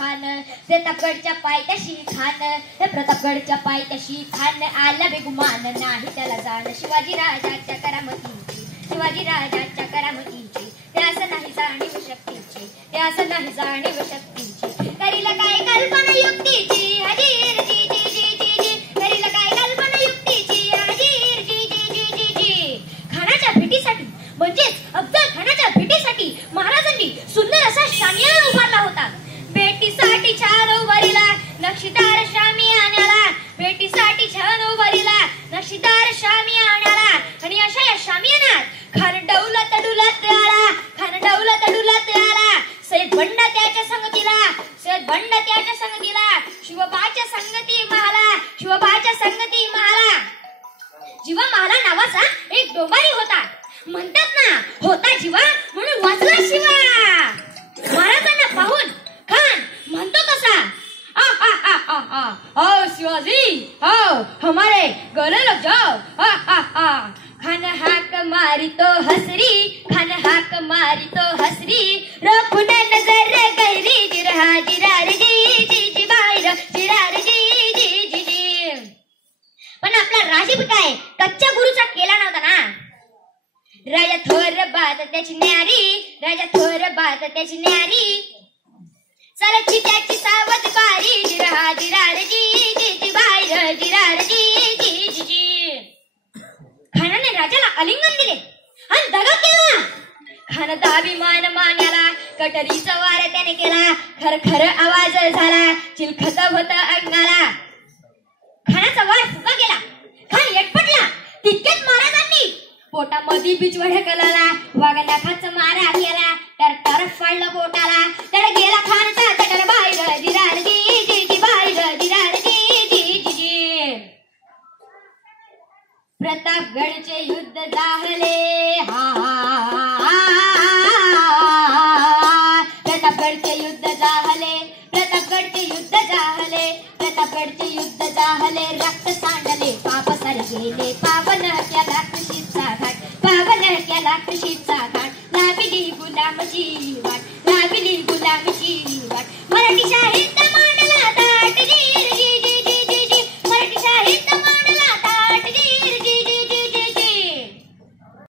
भान प्रतापगडच्या पायथ्याशी खान प्रतापगडच्या पायथ्याशी खान आला बेगुमान नाही त्याला जाण शिवाजी राजाच्या करामतीची शिवाजी राजाच्या करामतीची ते असं नाही जाणीव शक्तीची ते असं नाही जाणीव शक्तीची करील काय कल्पना युक्तीची हजीर जी जी जी जी जी करील काय कल्पना युक्तीची हजीर जी जी जी जी जी खानाच्या भेटीसाठी म्हणजेच अफजल खानाच्या भेटीसाठी महाराजांनी सुंदर असा शामियाना उभारला होता भेटीसाठी छान उभारीला नक्षीदार शामियानाला भेटीसाठी छान उभारीला नक्षीदार शामियानाला आणि अशा या शामियानात खान डौलत डुलत आला खान डौलत डुलत आला सैयद बंडा त्याच्या संगतीला सैयद बंडा त्याच्या संगतीला शिवबाच्या संगती महाला शिवबाच्या संगती महाला जीवा महाला नावाचा एक डोंबारी होता म्हणतात ना होता जीवा म्हणून वाचला शिवा महाराजांना पाहून खान म्हणतो कसा शिवाजी हमारे गले लग जाओ खान हाक मारी तो हसरी खान हाक मारी तो हसरी रखून नजर गैरी जिरहा जिरार जी जी जी बाहेर जिरार जी जी जी जी पण आपला राजीव काय कच्च्या गुरुचा केला नव्हता ना राजा थोर बात त्याची न्यारी राजा थोर बात त्याची न्यारी सरची त्याची सावध बारी जिरहा जिरार जी जी जी बाहेर जिरार जी जी जी जी खानाने राजाला आलिंगन दिले आणि दगा केला खान दाभिमान मान्याला कटरीचा वार त्याने केला खरखर आवाज झाला चिलखत होत अंगाला खानाचा वार फुका गेला खान एकपटला तितक्यात महाराजांनी पोटामध्ये बिजवड्या कलाला वाघनाखाचा मारा केला तर टरफ फाडला पोटाला तर गेला खानचा तटर बाहेर जिरार जी जी जी बाहेर जिरार जी जी जी जी प्रतापगडचे युद्ध झाले प्रतापगडचे युद्ध झाले प्रतापगडचे युद्ध झाले प्रतापगडचे युद्ध झाले रक्त